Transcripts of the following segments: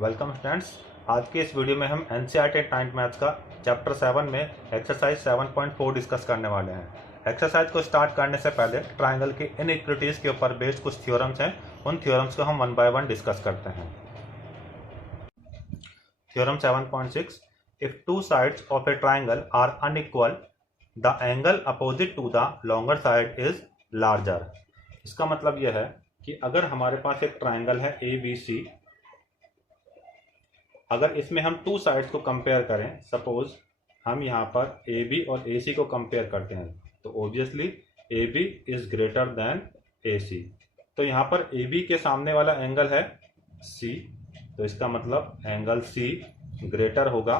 Welcome students. आज के इस वीडियो में हम एनसीईआरटी 9th मैथ्स का चैप्टर 7 में एक्सरसाइज 7.4 डिस्कस करने वाले हैं। एक्सरसाइज को स्टार्ट करने से पहले ट्रायंगल की इनइक्वालिटीज के ऊपर बेस्ड कुछ थ्योरम्स हैं, उन थ्योरम्स को हम वन बाय वन डिस्कस करते हैं। Theorem 7.6, if two sides of a triangle are unequal the angle opposite to the longer side is larger. इसका मतलब यह है कि अगर हमारे पास एक ट्रायंगल है ए बी सी, अगर इसमें हम टू साइड्स को कंपेयर करें, सपोज हम यहाँ पर ए बी और ए सी को कंपेयर करते हैं, तो obviously A B is greater than A C. तो यहाँ पर ए बी के सामने वाला एंगल है सी, तो इसका मतलब एंगल सी ग्रेटर होगा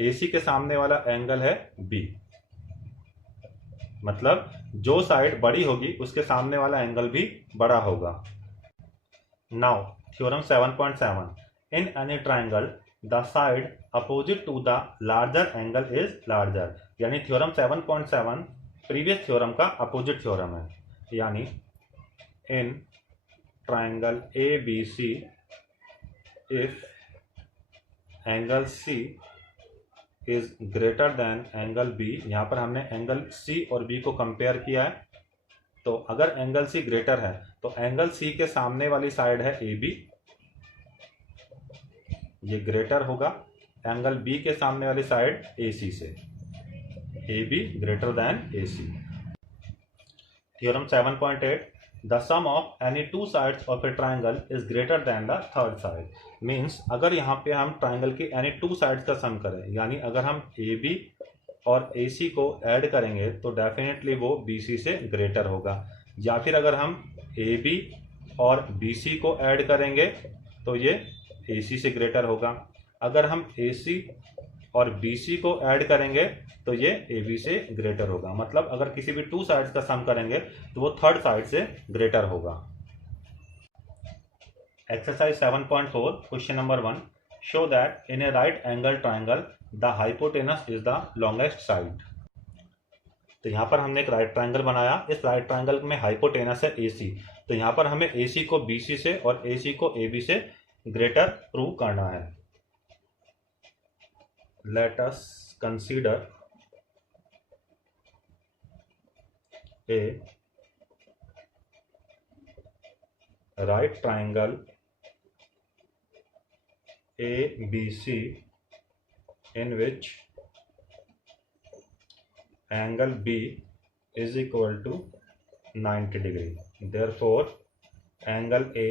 ए सी के सामने वाला एंगल है बी। मतलब जो साइड बड़ी होगी उसके सामने वाला एंगल भी बड़ा होगा। Now theorem 7.7, in any triangle the side opposite to the larger angle is larger। यानी थ्योरम 7.7 प्रीवियस थ्योरम का अपोजिट थ्योरम है। यानी in triangle A B C if angle C is greater than angle B, यहाँ पर हमने angle C और B को compare किया है, तो अगर एंगल सी ग्रेटर है तो एंगल सी के सामने वाली साइड है ए बी, ये ग्रेटर होगा एंगल बी के सामने वाली साइड ए सी से, A B greater than A C. Theorem 7.8, the sum of any two sides of a triangle is greater than the third side. Means अगर यहाँ पे हम ट्राइंगल की एनी टू साइड्स का सम करें, यानी अगर हम ए बी और ए सी को ऐड करेंगे तो डेफिनेटली वो बी सी से ग्रेटर होगा, या फिर अगर हम ए बी और बी सी को ऐड करेंगे तो ये ए सी से ग्रेटर होगा। अगर हम ए सी और बी सी को ऐड करेंगे तो ये ए बी से ग्रेटर होगा। मतलब अगर किसी भी टू साइड्स का सम करेंगे तो वो थर्ड साइड से ग्रेटर होगा। Exercise 7.4, question number 1, show that in A right angle triangle the hypotenuse is the longest side. तो यहाँ पर हमने एक राइट ट्राइंगल बनाया, इस राइट ट्राइंगल में हाइपोटेनस है ए सी, तो यहाँ पर हमें ए सी को बी सी से और ए सी को ए बी से ग्रेटर प्रूव करना है। Let us consider a right triangle A B C in which angle B is equal to 90 degree. Therefore, angle A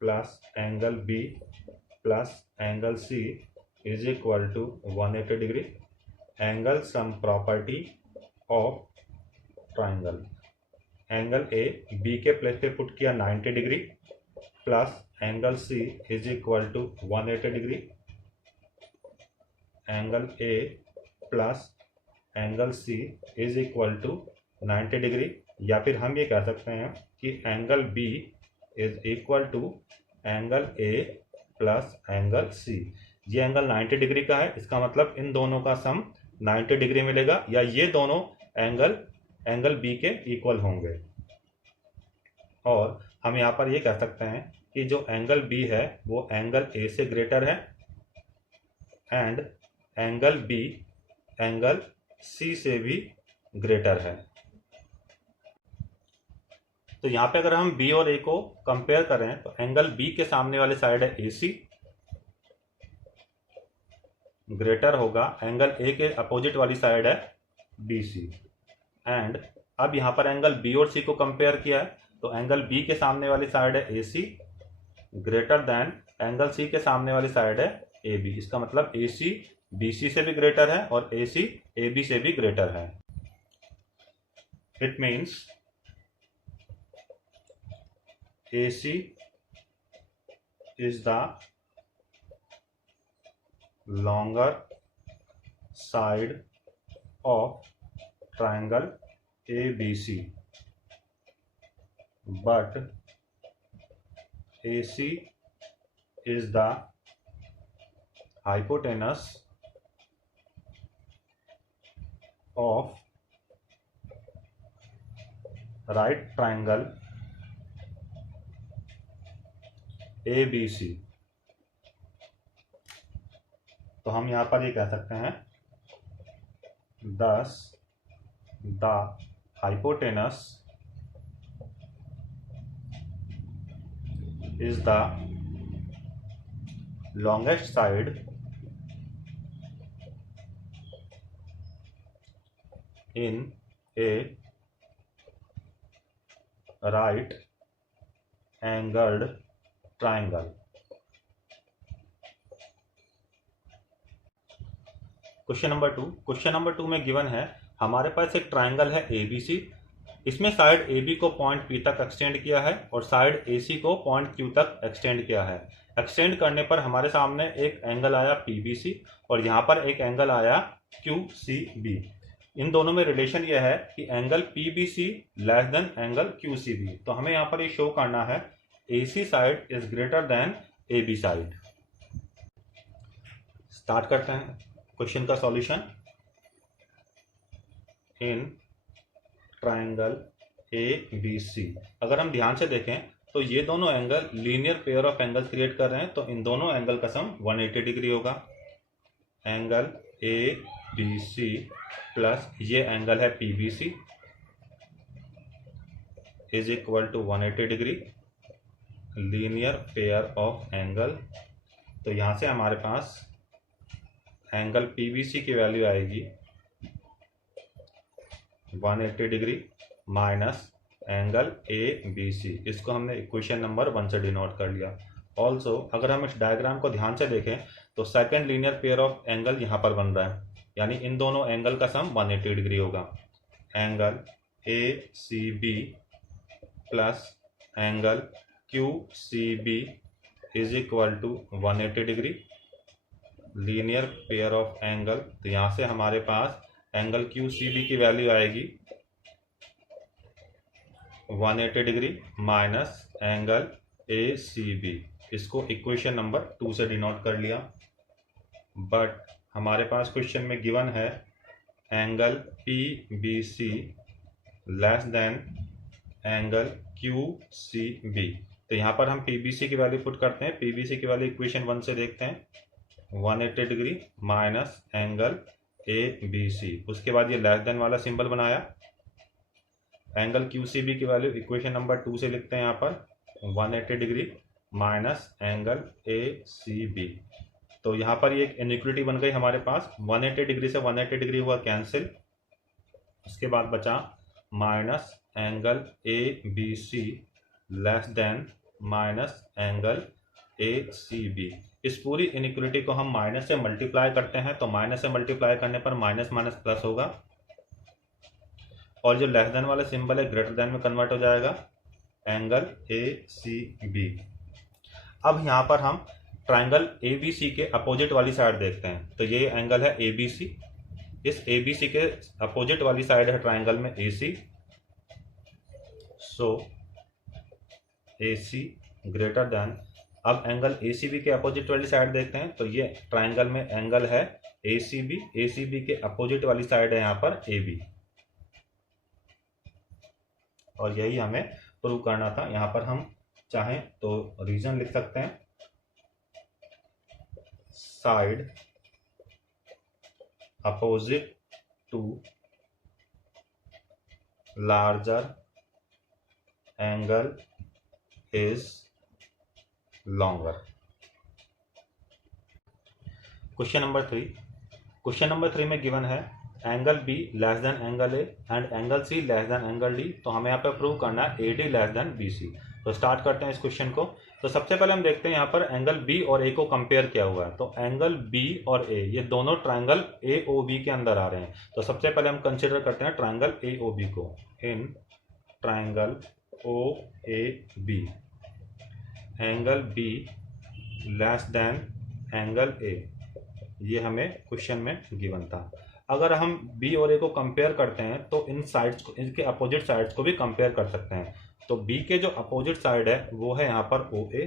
plus angle B plus angle C is equal to 180 degree. Angle sum property of triangle. Angle A B के place पे put किया 90 degree plus angle C is equal to 180 degree. Angle A plus angle C is equal to 90 degree, या फिर हम ये कह सकते हैं कि angle B is equal to angle A plus angle C। ये एंगल 90 डिग्री का है, इसका मतलब इन दोनों का सम 90 डिग्री मिलेगा, या ये दोनों एंगल B के इक्वल होंगे। और हम यहाँ पर ये कह सकते हैं कि जो एंगल B है वो एंगल A से ग्रेटर है and angle B angle C से भी ग्रेटर है। तो यहाँ पे अगर हम B और A को कंपेयर करें तो एंगल B के सामने वाली साइड है AC, ग्रेटर होगा एंगल A के अपोजिट वाली साइड है BC। एंड अब यहाँ पर एंगल B और C को कंपेयर किया है तो एंगल B के सामने वाली साइड है AC, greater than angle C के सामने वाली साइड है AB। इसका मतलब AC BC से भी ग्रेटर है और AC AB से भी ग्रेटर है। It means AC is the longer side of triangle ABC, but AC is the hypotenuse of right triangle ABC। तो हम यहाँ पर ये कह सकते हैं thus the hypotenuse is the longest side in a right angled triangle। Question number two में given है हमारे पास एक ट्राइंगल है ABC, इसमें साइड AB को पॉइंट P तक एक्सटेंड किया है और साइड AC को पॉइंट Q तक एक्सटेंड किया है। एक्सटेंड करने पर हमारे सामने एक एंगल आया PBC और यहाँ पर एक एंगल आया QCB। इन दोनों में रिलेशन यह है कि angle PBC less than angle QCB। तो हमें यहाँ पर ये शो करना है AC side is greater then AB side. Start करते हैं क्वेश्चन का सॉल्यूशन। इन ट्राइंगल ABC अगर हम ध्यान से देखें तो ये दोनों angle linear pair of angle create कर रहे हैं, तो इन दोनों एंगल का सम 180 डिग्री होगा। एंगल ABC प्लस ये एंगल है PBC is equal to 180 degree linear pair of angle. तो यहां से हमारे पास एंगल PBC की वैल्यू आएगी 180 डिग्री माइनस एंगल ABC। इसको हमने इक्वेशन नंबर 1 से डिनोट कर लिया। ऑल्सो अगर हम इस डायग्राम को ध्यान से देखें तो second linear pair of angle यहाँ पर बन रहा है, यानी इन दोनों एंगल का सम 180 डिग्री होगा। Angle ACB plus angle QCB is equal to 180 degree linear pair of angle. तो यहाँ से हमारे पास एंगल QCB की वैल्यू आएगी 180 डिग्री माइनस एंगल ACB। इसको इक्वेशन नंबर 2 से डिनोट कर लिया। बट हमारे पास क्वेश्चन में गिवन है angle PBC less than angle QCB। तो यहाँ पर हम PBC की वैल्यू पुट करते हैं। PBC की वैल्यू इक्वेशन 1 से देखते हैं 180 डिग्री माइनस एंगल ABC। उसके बाद ये लेस देन वाला सिंबल बनाया। एंगल QCB की वैल्यू इक्वेशन नंबर 2 से लिखते हैं यहाँ पर 180 डिग्री माइनस एंगल ACB। तो यहाँ पर ये एक इनइक्वालिटी बन गई हमारे पास। 180 डिग्री से 180 डिग्री हुआ कैंसिल। उसके बाद बचा minus angle ABC less than minus angle ACB। इस पूरी इनइक्वालिटी को हम माइनस से मल्टीप्लाई करते हैं, तो माइनस से मल्टीप्लाई करने पर माइनस माइनस प्लस होगा और जो लेस देन वाला सिंबल है ग्रेटर देन में कन्वर्ट हो जाएगा एंगल ACB। अब यहाँ पर हम ट्राइंगल ABC के अपोजिट वाली साइड देखते हैं। तो ये एंगल है ABC, इस ABC के अपोजिट वाली साइड है ट्राइंगल में AC। सो AC ग्रेटर देन, अब एंगल ACB के अपोजिट वाली साइड देखते हैं। तो ये ट्राइंगल में एंगल है ACB के अपोजिट वाली साइड है यहाँ पर AB, और यही हमें प्रूव करना था। यहाँ पर हम चाहें तो रीजन लिख सकते हैं, side opposite to larger angle is longer. Question number 3 में गिवन है angle B less than angle A and angle C less than angle D। तो हमें यहाँ पे प्रूव करना है AD लेस देन BC। तो स्टार्ट करते हैं इस क्वेश्चन को। तो सबसे पहले हम देखते हैं यहाँ पर एंगल B और A को कंपेयर किया हुआ है। तो एंगल B और A ये दोनों ट्राइंगल AOB के अंदर आ रहे हैं। तो सबसे पहले हम कंसिडर करते हैं ट्राइंगल AOB को। In triangle OAB angle B less than angle A, ये हमें क्वेश्चन में गिवन था। अगर हम B और A को कंपेयर करते हैं तो इन साइड्स को, इनके अपोजिट साइड्स को भी कंपेयर कर सकते हैं। तो B के जो अपोजिट साइड है वो है यहाँ पर OA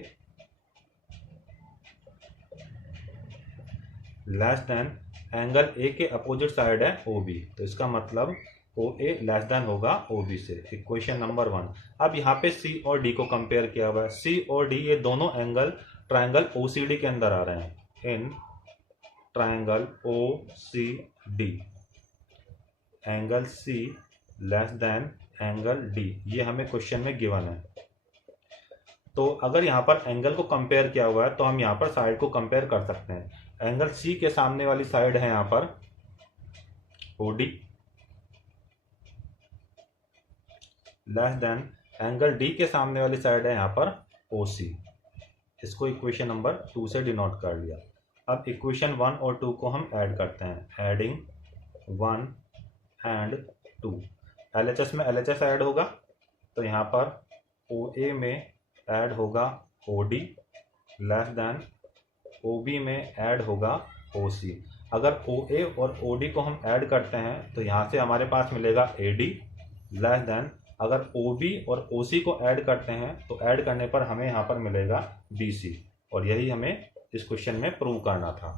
less than angle A के अपोजिट साइड है OB। तो इसका मतलब OA लेस देन होगा OB से। Equation number 1। अब यहाँ पे C और D को कंपेयर किया हुआ है। C और D ये दोनों एंगल ट्राइंगल OCD के अंदर आ रहे हैं। In triangle O C D, angle C less than angle D, ये हमें क्वेश्चन में गिवन है। तो अगर यहाँ पर एंगल को कंपेयर किया हुआ है तो हम यहाँ पर साइड को कंपेयर कर सकते हैं। एंगल सी के सामने वाली साइड है यहाँ पर OD, less than angle D के सामने वाली साइड है यहाँ पर ओसी। इसको इक्वेशन नंबर 2 से डिनोट कर लिया। अब इक्वेशन 1 और 2 को हम ऐड करते हैं। एडिंग 1 एंड 2, LHS में LHS ऐड होगा तो यहाँ पर OA में ऐड होगा OD, लेस देन OB में ऐड होगा OC। अगर OA और OD को हम ऐड करते हैं तो यहाँ से हमारे पास मिलेगा AD, लेस देन अगर OB और OC को ऐड करते हैं तो ऐड करने पर हमें यहाँ पर मिलेगा BC। और यही हमें इस क्वेश्चन में प्रूव करना था।